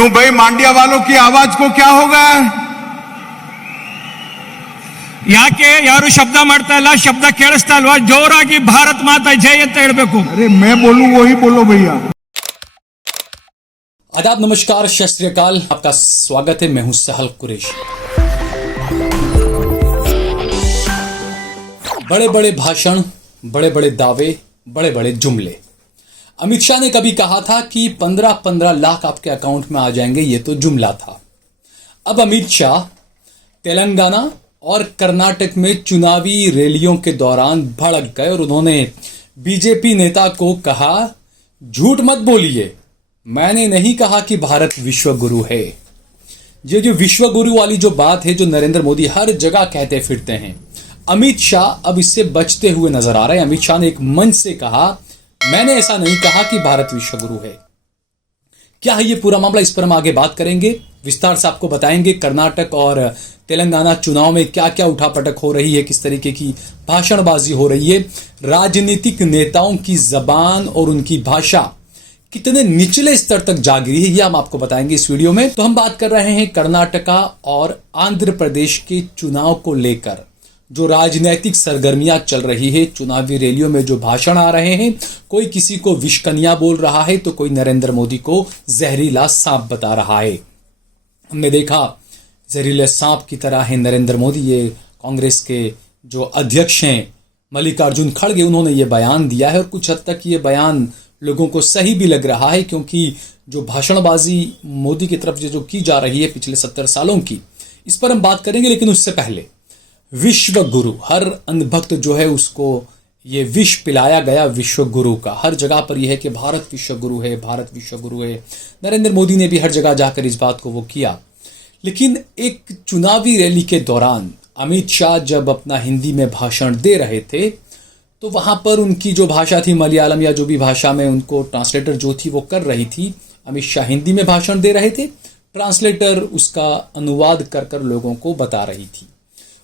क्यों भाई मांडिया वालों की आवाज को क्या हो गया? ಯಾಕೆ ಯಾರು ಶಬ್ದ ಮಾಡ್ತಾ ಇಲ್ಲ? ಶಬ್ದ ಕೇಳಿಸ್ತಾ ಇಲ್ವಾ? ಜೋರಾಗಿ ಭಾರತ್ ಮಾತಾ ಜೈ ಅಂತ ಹೇಳಬೇಕು. अरे मैं बोलूं वही बोलो भैया. आदाब, नमस्कार, सत श्री अकाल। आपका स्वागत है। मैं हूं सहल कुरैशी। बड़े बड़े भाषण, बड़े बड़े दावे, बड़े बड़े जुमले। अमित शाह ने कभी कहा था कि 15-15 लाख आपके अकाउंट में आ जाएंगे, ये तो जुमला था। अब अमित शाह तेलंगाना और कर्नाटक में चुनावी रैलियों के दौरान भड़क गए और उन्होंने बीजेपी नेता को कहा, झूठ मत बोलिए, मैंने नहीं कहा कि भारत विश्व गुरु है। ये जो विश्व गुरु वाली जो बात है, जो नरेंद्र मोदी हर जगह कहते फिरते हैं, अमित शाह अब इससे बचते हुए नजर आ रहे हैं। अमित शाह ने एक मंच से कहा, मैंने ऐसा नहीं कहा कि भारत विश्व गुरु है। क्या है ये पूरा मामला, इस पर हम आगे बात करेंगे, विस्तार से आपको बताएंगे। कर्नाटक और तेलंगाना चुनाव में क्या क्या उठापटक हो रही है, किस तरीके की भाषणबाजी हो रही है, राजनीतिक नेताओं की जबान और उनकी भाषा कितने निचले स्तर तक जा गिरी है, यह हम आपको बताएंगे इस वीडियो में। तो हम बात कर रहे हैं कर्नाटका और आंध्र प्रदेश के चुनाव को लेकर जो राजनीतिक सरगर्मियां चल रही है, चुनावी रैलियों में जो भाषण आ रहे हैं, कोई किसी को विषकन्या बोल रहा है तो कोई नरेंद्र मोदी को जहरीला सांप बता रहा है। हमने देखा जहरीले सांप की तरह है नरेंद्र मोदी। ये कांग्रेस के जो अध्यक्ष हैं मल्लिकार्जुन खड़गे, उन्होंने ये बयान दिया है और कुछ हद तक ये बयान लोगों को सही भी लग रहा है, क्योंकि जो भाषणबाजी मोदी की तरफ जो की जा रही है पिछले 70 सालों की, इस पर हम बात करेंगे। लेकिन उससे पहले विश्व गुरु, हर अंधभक्त जो है उसको ये विष पिलाया गया विश्व गुरु का। हर जगह पर यह है कि भारत विश्व गुरु है, भारत विश्व गुरु है। नरेंद्र मोदी ने भी हर जगह जाकर इस बात को वो किया। लेकिन एक चुनावी रैली के दौरान अमित शाह जब अपना हिंदी में भाषण दे रहे थे तो वहां पर उनकी जो भाषा थी, मलयालम या जो भी भाषा में उनको ट्रांसलेटर जो थी वो कर रही थी। अमित शाह हिंदी में भाषण दे रहे थे, ट्रांसलेटर उसका अनुवाद कर कर लोगों को बता रही थी।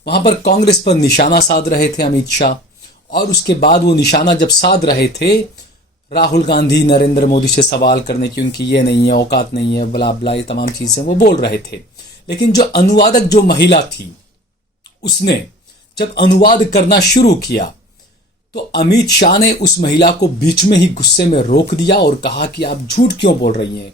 वहां पर कांग्रेस पर निशाना साध रहे थे अमित शाह, और उसके बाद वो निशाना जब साध रहे थे राहुल गांधी नरेंद्र मोदी से सवाल करने की, उनकी ये नहीं है, औकात नहीं है, बला बला, ये तमाम चीजें वो बोल रहे थे। लेकिन जो अनुवादक जो महिला थी, उसने जब अनुवाद करना शुरू किया तो अमित शाह ने उस महिला को बीच में ही गुस्से में रोक दिया और कहा कि आप झूठ क्यों बोल रही हैं।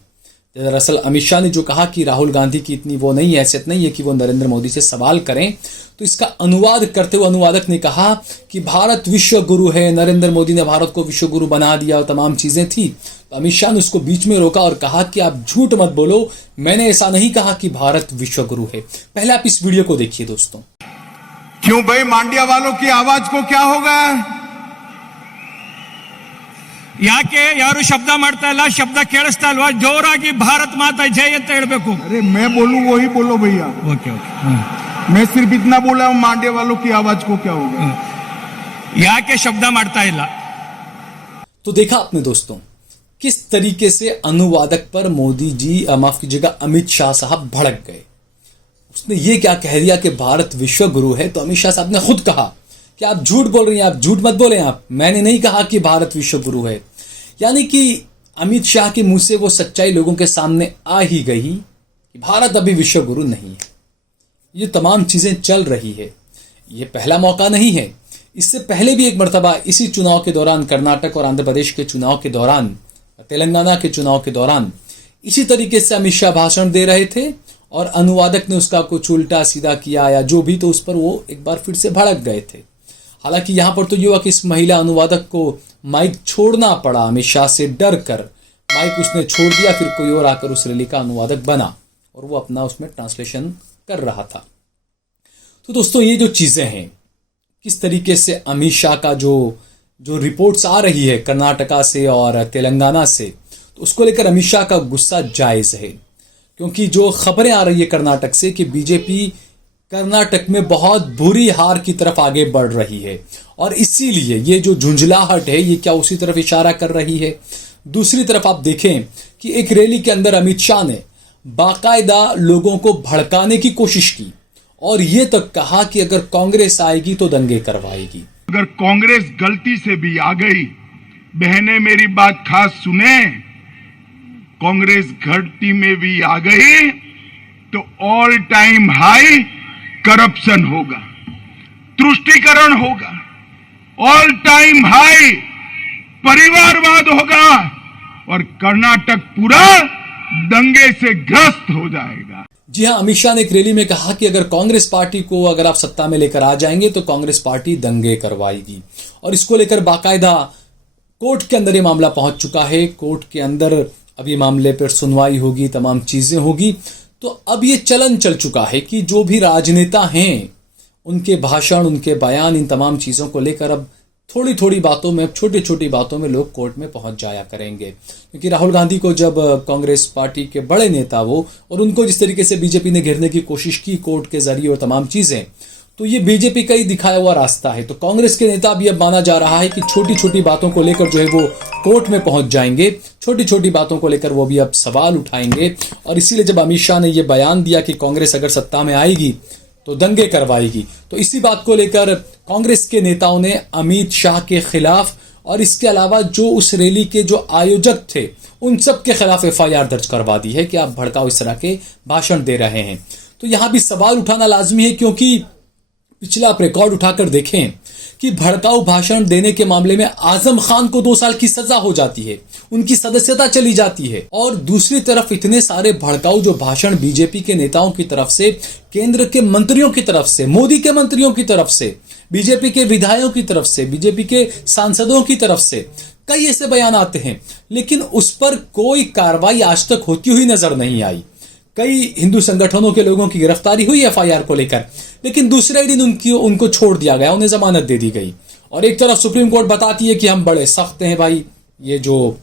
दरअसल अमित शाह ने जो कहा कि राहुल गांधी की इतनी वो नहीं, हैसियत नहीं है कि वो नरेंद्र मोदी से सवाल करें, तो इसका अनुवाद करते हुए अनुवादक ने कहा कि भारत विश्व गुरु है, नरेंद्र मोदी ने भारत को विश्व गुरु बना दिया और तमाम चीजें थी। तो अमित शाह ने उसको बीच में रोका और कहा कि आप झूठ मत बोलो, मैंने ऐसा नहीं कहा कि भारत विश्व गुरु है। पहले आप इस वीडियो को देखिए दोस्तों। क्यों भाई मांडिया वालों की आवाज को क्या हो गया? ಯಾಕೆ ಯಾರು ಶಬ್ದ ಮಾಡ್ತಾ ಇಲ್ಲ? ಶಬ್ದ ಕೇಳಿಸ್ತಾ ಇಲ್ವಾ? ಜೋರಾಗಿ ಭಾರತ್ ಮಾತಾ ಜೈ ಅಂತ ಹೇಳಬೇಕು. अरे मैं बोलूं वही बोलो भैया. Okay okay. मैं सिर्फ इतना बोला हूं, मांडिया वालों की आवाज को क्या हो गया? ಯಾಕೆ ಶಬ್ದ ಮಾಡ್ತಾ ಇಲ್ಲ? तो देखा आपने दोस्तों किस तरीके से अनुवादक पर मोदी जी, माफ कीजिएगा, अमित शाह साहब भड़क गए। उसने ये क्या कह दिया कि भारत विश्व गुरु है, तो अमित शाह साहब ने खुद कहा कि आप झूठ बोल रही हैं, आप झूठ मत बोलें, आप, मैंने नहीं कहा कि भारत विश्व गुरु है। यानी कि अमित शाह के मुंह से वो सच्चाई लोगों के सामने आ ही गई कि भारत अभी विश्व गुरु नहीं है। ये तमाम चीजें चल रही है, ये पहला मौका नहीं है। इससे पहले भी एक मर्तबा इसी चुनाव के दौरान, कर्नाटक और आंध्र प्रदेश के चुनाव के दौरान, तेलंगाना के चुनाव के दौरान इसी तरीके से अमित शाह भाषण दे रहे थे और अनुवादक ने उसका कुछ उल्टा सीधा किया या जो भी, तो उस पर वो एक बार फिर से भड़क गए थे। हालांकि यहां पर तो ये हुआ कि इस महिला अनुवादक को माइक छोड़ना पड़ा, अमित शाह से डर कर माइक उसने छोड़ दिया, फिर कोई और आकर उस रैली का अनुवादक बना और वो अपना उसमें ट्रांसलेशन कर रहा था। तो दोस्तों ये जो चीजें हैं, किस तरीके से अमित शाह का जो रिपोर्ट्स आ रही है कर्नाटका से और तेलंगाना से, तो उसको लेकर अमित शाह का गुस्सा जायज है। क्योंकि जो खबरें आ रही है कर्नाटक से कि बीजेपी कर्नाटक में बहुत बुरी हार की तरफ आगे बढ़ रही है, और इसीलिए ये जो झुंझलाहट है ये क्या उसी तरफ इशारा कर रही है। दूसरी तरफ आप देखें कि एक रैली के अंदर अमित शाह ने बाकायदा लोगों को भड़काने की कोशिश की और ये तक कहा कि अगर कांग्रेस आएगी तो दंगे करवाएगी। अगर कांग्रेस गलती से भी आ गई, बहनें मेरी बात खास सुने, कांग्रेस घटती में भी आ गई तो ऑल टाइम हाई करप्शन होगा, तुष्टीकरण होगा, ऑल टाइम हाई परिवारवाद होगा और कर्नाटक पूरा दंगे से ग्रस्त हो जाएगा। जी हां, अमित शाह ने एक रैली में कहा कि अगर कांग्रेस पार्टी को अगर आप सत्ता में लेकर आ जाएंगे तो कांग्रेस पार्टी दंगे करवाएगी, और इसको लेकर बाकायदा कोर्ट के अंदर ये मामला पहुंच चुका है। कोर्ट के अंदर अब ये मामले पर सुनवाई होगी, तमाम चीजें होगी। तो अब ये चलन चल चुका है कि जो भी राजनेता हैं उनके भाषण, उनके बयान, इन तमाम चीजों को लेकर अब थोड़ी थोड़ी बातों में, छोटी छोटी बातों में लोग कोर्ट में पहुंच जाया करेंगे। क्योंकि राहुल गांधी को जब कांग्रेस पार्टी के बड़े नेता वो, और उनको जिस तरीके से बीजेपी ने घेरने की कोशिश की कोर्ट के जरिए और तमाम चीजें, तो ये बीजेपी का ही दिखाया हुआ रास्ता है। तो कांग्रेस के नेता भी अब माना जा रहा है कि छोटी छोटी बातों को लेकर जो है वो कोर्ट में पहुंच जाएंगे, छोटी छोटी बातों को लेकर वो भी अब सवाल उठाएंगे। और इसीलिए जब अमित शाह ने ये बयान दिया कि कांग्रेस अगर सत्ता में आएगी तो दंगे करवाएगी, तो इसी बात को लेकर कांग्रेस के नेताओं ने अमित शाह के खिलाफ और इसके अलावा जो उस रैली के जो आयोजक थे उन सब के खिलाफ एफआईआर दर्ज करवा दी है कि आप भड़काऊ इस तरह के भाषण दे रहे हैं। तो यहां भी सवाल उठाना लाजमी है, क्योंकि पिछला आप रिकॉर्ड उठाकर देखें कि भड़काऊ भाषण देने के मामले में आजम खान को 2 साल की सजा हो जाती है, उनकी सदस्यता चली जाती है। और दूसरी तरफ इतने सारे भड़काऊ जो भाषण बीजेपी के नेताओं की तरफ से, केंद्र के मंत्रियों की तरफ से, मोदी के मंत्रियों की तरफ से, बीजेपी के विधायकों की तरफ से, बीजेपी के सांसदों की तरफ से कई ऐसे बयान आते हैं, लेकिन उस पर कोई कार्रवाई आज तक होती हुई नजर नहीं आई। कई हिंदू संगठनों के लोगों की गिरफ्तारी हुई एफआईआर को लेकर, लेकिन दूसरे दिन उनको छोड़ दिया गया, उन्हें जमानत दे दी गई। और एक तरफ सुप्रीम कोर्ट बताती है कि हम बड़े सख्त हैं भाई, ये जो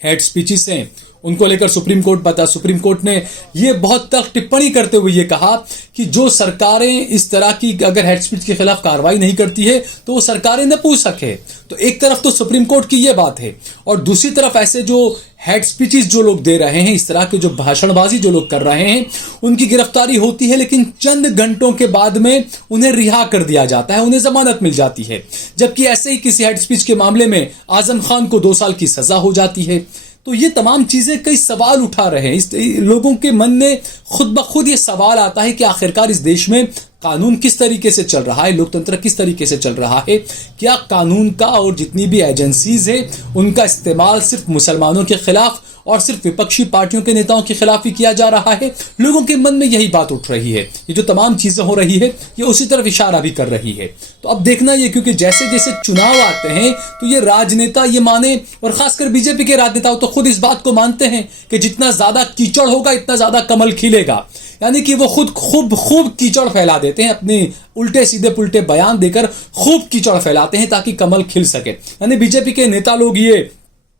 हेड स्पीचेस हैं उनको लेकर सुप्रीम कोर्ट ने ये बहुत तक टिप्पणी करते हुए ये कहा कि जो सरकारें इस तरह की अगर हेड स्पीच के खिलाफ कार्रवाई नहीं करती है तो वो सरकारें नपुंसक है। तो एक तरफ तो सुप्रीम कोर्ट की ये बात है, और दूसरी तरफ ऐसे जो हेड स्पीचेस जो लोग दे रहे हैं, इस तरह के जो भाषणबाजी जो लोग कर रहे हैं, उनकी गिरफ्तारी होती है, लेकिन चंद घंटों के बाद में उन्हें रिहा कर दिया जाता है, उन्हें जमानत मिल जाती है। जबकि ऐसे ही किसी हेड स्पीच के मामले में आजम खान को 2 साल की सजा हो जाती है। तो ये तमाम चीजें कई सवाल उठा रहे हैं, इस लोगों के मन में खुद ब खुद ये सवाल आता है कि आखिरकार इस देश में कानून किस तरीके से चल रहा है, लोकतंत्र किस तरीके से चल रहा है। क्या कानून का और जितनी भी एजेंसीज है उनका इस्तेमाल सिर्फ मुसलमानों के खिलाफ और सिर्फ विपक्षी पार्टियों के नेताओं के खिलाफ ही किया जा रहा है? लोगों के मन में यही बात उठ रही है। ये जो तमाम चीजें हो रही है ये उसी तरफ इशारा भी कर रही है। तो अब देखना ये, क्योंकि जैसे जैसे चुनाव आते हैं तो ये राजनेता ये माने, और खासकर बीजेपी के राजनेता तो खुद इस बात को मानते हैं कि जितना ज्यादा कीचड़ होगा इतना ज्यादा कमल खिलेगा। यानी कि वो खुद खूब कीचड़ फैला देते हैं, अपने उल्टे सीधे पुल्टे बयान देकर खूब कीचड़ फैलाते हैं ताकि कमल खिल सके। यानी बीजेपी के नेता लोग ये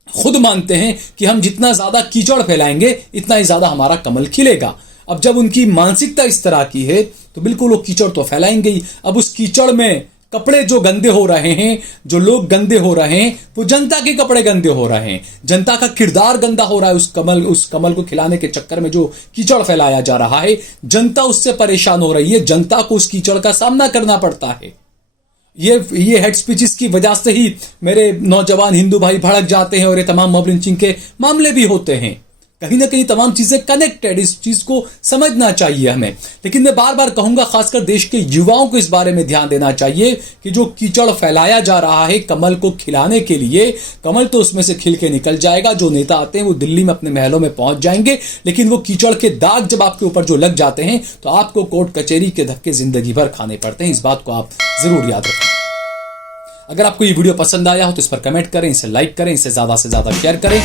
खुद मानते हैं कि हम जितना ज्यादा कीचड़ फैलाएंगे इतना ही ज्यादा हमारा कमल खिलेगा। अब जब उनकी मानसिकता इस तरह की है तो बिल्कुल वो कीचड़ तो फैलाएंगे ही। अब उस कीचड़ में कपड़े जो गंदे हो रहे हैं, जो लोग गंदे हो रहे हैं, वो जनता के कपड़े गंदे हो रहे हैं, जनता का किरदार गंदा हो रहा है। उस कमल को खिलाने के चक्कर में जो कीचड़ फैलाया जा रहा है, जनता उससे परेशान हो रही है, जनता को उस कीचड़ का सामना करना पड़ता है। ये हेड स्पीचेस की वजह से ही मेरे नौजवान हिंदू भाई भड़क जाते हैं और ये तमाम मॉब लिंचिंग के मामले भी होते हैं। कहीं ना कहीं तमाम चीजें कनेक्टेड, इस चीज को समझना चाहिए हमें। लेकिन मैं बार बार कहूंगा, खासकर देश के युवाओं को इस बारे में ध्यान देना चाहिए कि जो कीचड़ फैलाया जा रहा है कमल को खिलाने के लिए, कमल तो उसमें से खिल के निकल जाएगा। जो नेता आते हैं वो दिल्ली में अपने महलों में पहुंच जाएंगे, लेकिन वो कीचड़ के दाग जब आपके ऊपर जो लग जाते हैं तो आपको कोर्ट कचहरी के धक्के जिंदगी भर खाने पड़ते हैं। इस बात को आप जरूर याद रखें। अगर आपको ये वीडियो पसंद आया हो तो इस पर कमेंट करें, इसे लाइक करें, इसे ज्यादा से ज्यादा शेयर करें।